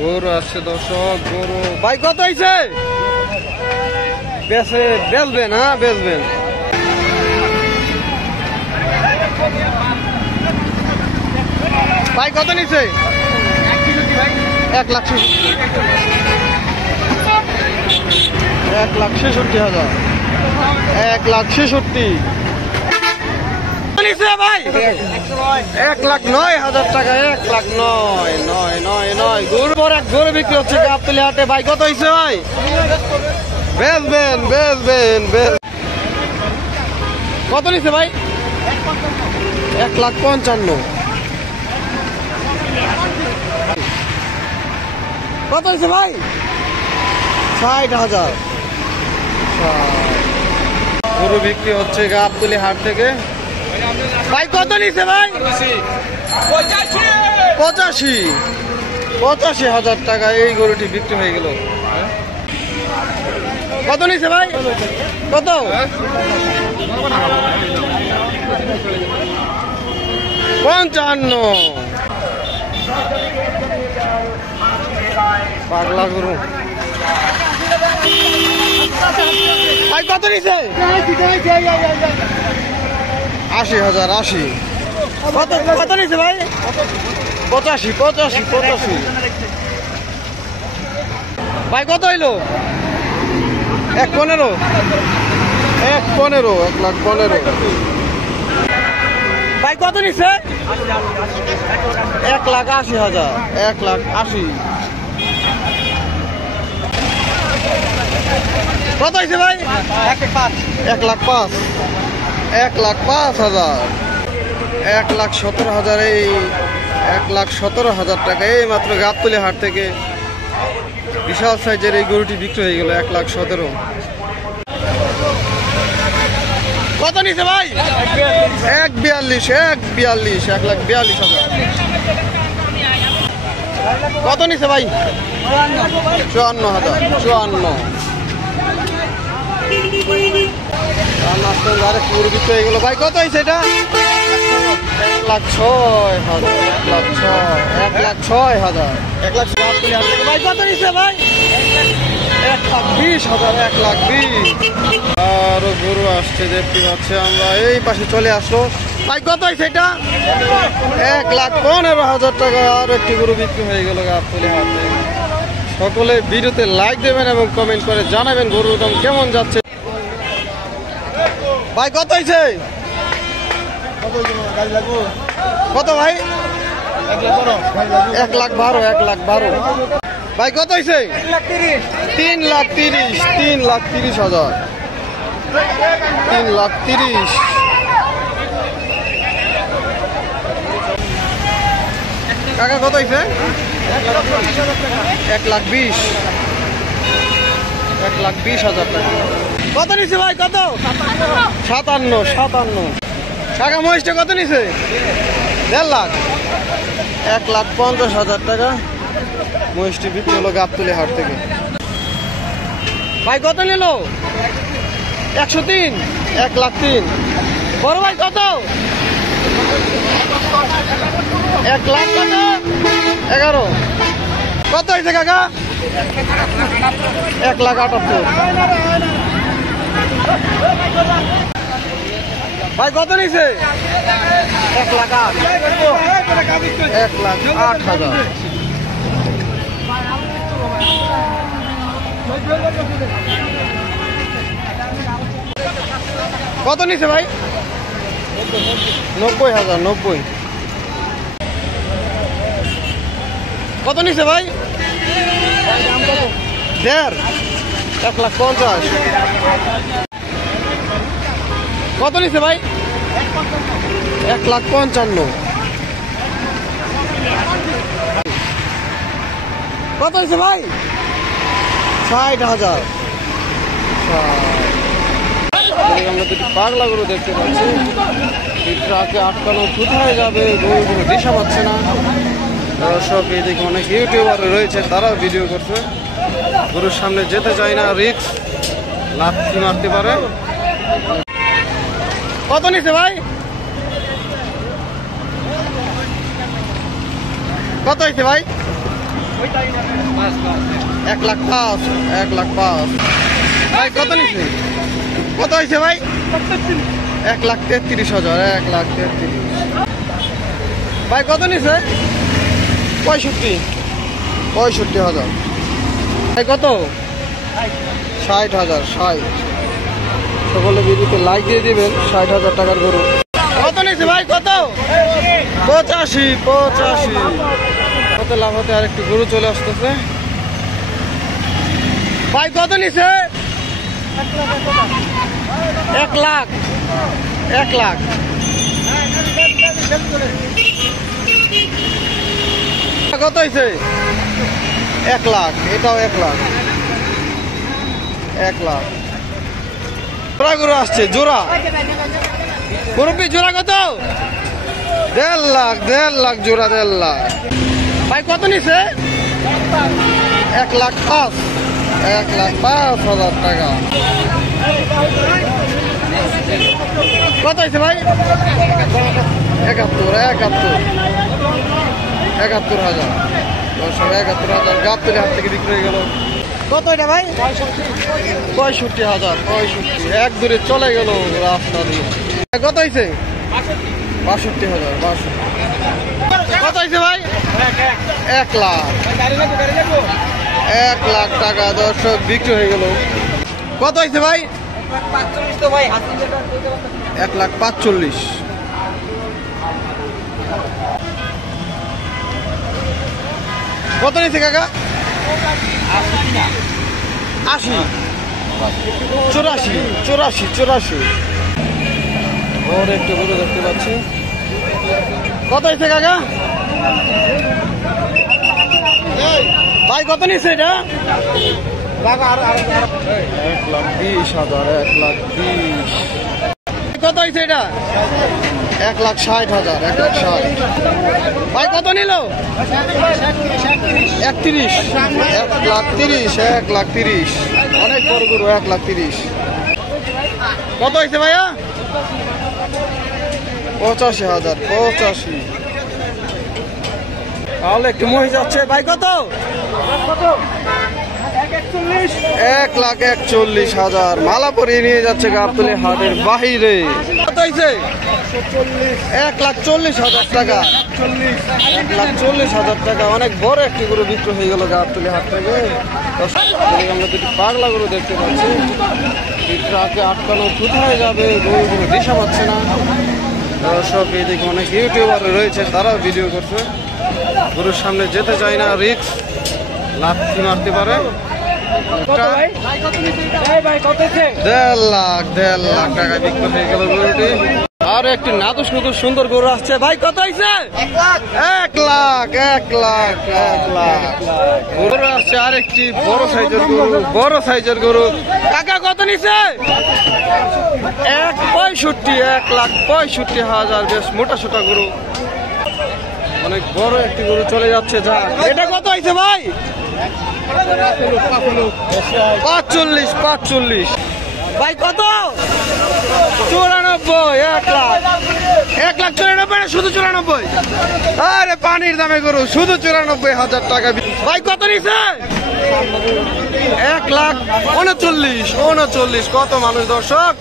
গরু আসছে দর্শক, গরু ভাই কত হয়েছে? বেচবেন? হ্যাঁ বেচবেন। ভাই কত নিচ্ছে? 1,66,000। 1,66,000 ভাই। 1,09,000 টাকা। 1,09,999 গরু পর এক গরু বিক্রি হচ্ছে গাবতলী হাটে। ভাই কত হয়েছে ভাই? বেচবেন? কত নিচ্ছে ভাই? 1,55,000। কত হয়েছে ভাই? 60,000। গরু বিক্রি হচ্ছে গাবতলী হাট থেকে। ভাই কত নিচ্ছে ভাই? 85,000 টাকা এই গরুটি বিক্রি হয়ে গেল। কত নিচ্ছে ভাই? কত? 55। পাগলা গরু। ভাই কত নিচ্ছে? 80,000। 80। কত নিচ্ছে ভাই? 85। ভাই কত হইলো? 1,15,000। 1,15,000। ভাই কত নিচ্ছে? 1,80,000। 1,80,000। কত হয়েছে ভাই? 1,05,000। 1,05,000। 1,17,000। এই 1,17,000 টাকা এই মাত্র গাবতলী হাট থেকে বিশাল সাইজের এই গরুটি বিক্রি হয়ে গেল। 1,17,000। কত নিচ্ছে ভাই? 1,42,000। 1,42,000। কত নিচ্ছে ভাই? 54,000। 54। গরু বিক্রি হয়ে গেল। ভাই কত হয়েছে এটা? 1,06,000। 1,06,000। 1,06,000। ভাই কত নিচ্ছে ভাই? 1,20,000। 1,20,000। আরো গরু আসছে দেখতে পাচ্ছি আমরা। এই পাশে চলে আসলো। ভাই কত হয়েছে এটা? 1,15,000 টাকা। আর একটি গরু বিক্রি হয়ে গেল গাবতলী হাটে। সকলে ভিডিওতে লাইক দেবেন এবং কমেন্ট করে জানাবেন গরুর দাম কেমন যাচ্ছে। ভাই কত হয়েছে? কত ভাই? 1,12,000। 1,12,000। ভাই কত হয়েছে? 3,30,000। 3,30,000। 3,30,000। কাকা কত হয়েছে? 1,20,000। 1,20,000 টাকা। কত নিচ্ছে ভাই? কত? 57। কাকা মহিষটা কত নিচ্ছে? 1.5 লাখ। 1,50,000 টাকা মহিষটি বিক্রি হলো গাবতলী হাট থেকে। ভাই কত নিল? 103। 1,03,000। বড় ভাই কত? 1,11,000। কত হয়েছে কাকা? 1,78,000। ভাই কত নিছে? 1,08,000। 1,08,000। কত নিছে ভাই? 90,000। 90। কত নিছে ভাই? 1,5,000। 1,50,000। কত নিছে ভাই? 1,55,000। কত হয়েছে ভাই? 60,000। আমরা দুটি পাগলা গরু দেখতে পাচ্ছি। ট্রাকে আটকানো কোথায় যাবে গরুগুলো দিশা পাচ্ছে না। সব এদিকে অনেক ইউটিউবার রয়েছে, তারাও ভিডিও করছে। গরুর সামনে যেতে চায় না, রিস্ক, লাথি মারতে পারে। কত নিছে ভাই? কত হয়েছে ভাই? 1,05,000, 1,05,000। ভাই কত নিচ্ছে? কত হয়েছে ভাই? 1,33,000, 1,33,000। ভাই কত নিচ্ছে? 65,000। ভাই কত? 60,000, 60। সকলে ভিডিওতে লাইক দিয়ে দিবেন। 60,000 টাকার গরু। কত নিচ্ছে ভাই? কত? 85,000। কত লাভ হতে আরেকটি গরু চলে আসতেছে। ভাই কত নিচ্ছে? 1,00,000, 1,00,000। কত হয়েছে? 1,00,000। এটাও 1,00,000, 1,00,000। জোড়া গরু আসছে, জোড়া। মুরব্বি জোড়া কত? 1,50,000 জোড়া, 1,50,000। ভাই কত নিচ্ছে? 1,05,000, 1,05,000 টাকা। কত হয়েছে ভাই? 71,000। 71,000 গাবতলী হাট থেকে বিক্রি হয়ে গেল। কত এটা ভাই? 65,000, 65। এক দূরে চলে গেল রাস্তা দিয়ে। কত হয়েছে? 62,000, 62। কত হয়েছে ভাই? 1,00,000, 1,00,000 টাকা দর্শক বিক্রি হয়ে গেল। কত হয়েছে ভাই? 1,45,000। কত নিচ্ছে কাকা? 80, 84। ওর একটু গরু দেখতে পাচ্ছি। কত হয়েছে কাকা? ভাই কত নিচ্ছে এটা? 1,20,000, 1,20,000। কত হয়েছে এটা? 1,60,000, 1,60,000। ভাই কত নিল? 31, 1,30,000। অনেক বড় গরু, 1,30,000। কত হয়েছে ভাইয়া? 85,000, 85। তাহলে একটু মহিষ যাচ্ছে। ভাই কত? 1,41,000। মালা পরিয়ে নিয়ে যাচ্ছে গাবতলী হাটের বাহিরে। কত হয়েছে? 1,40,000 টাকা, 1,40,000 টাকা। অনেক বড় একটি গরু বিক্রি হয়ে গেল গাবতলী হাট থেকে। আমরা দুটি পাগলা গরু দেখতে পাচ্ছি। ট্রাকে আটকানো কোথায় যাবে, গরুগুলো দিশা পাচ্ছে না। দর্শক এদিকে অনেক ইউটিউবার রয়েছে, তারাও ভিডিও করছে। গরুর সামনে যেতে চায় না, রিস্ক, লাথি মারতে পারে। 1,50,000 টাকা বিক্রি হয়ে গেল গরুটি। আর একটি নাদুস নুদুস সুন্দর গরু আসছে। ভাই কত হয়েছে? 1,00,000। গরু আসছে আর একটি বড় সাইজের গরু। কাকা কত নিচ্ছে? 1,65,000। বেশ মোটা সোটা গরু, অনেক বড় একটি গরু চলে যাচ্ছে। যা এটা কত হয়েছে ভাই? 45। ভাই কত? 94, 1,94,000 শুধু 94। আরে পানির দামে গরু, শুধু 94,000 টাকা। ভাই কত নিচ্ছে? 1,39,000। কত মানুষ দর্শক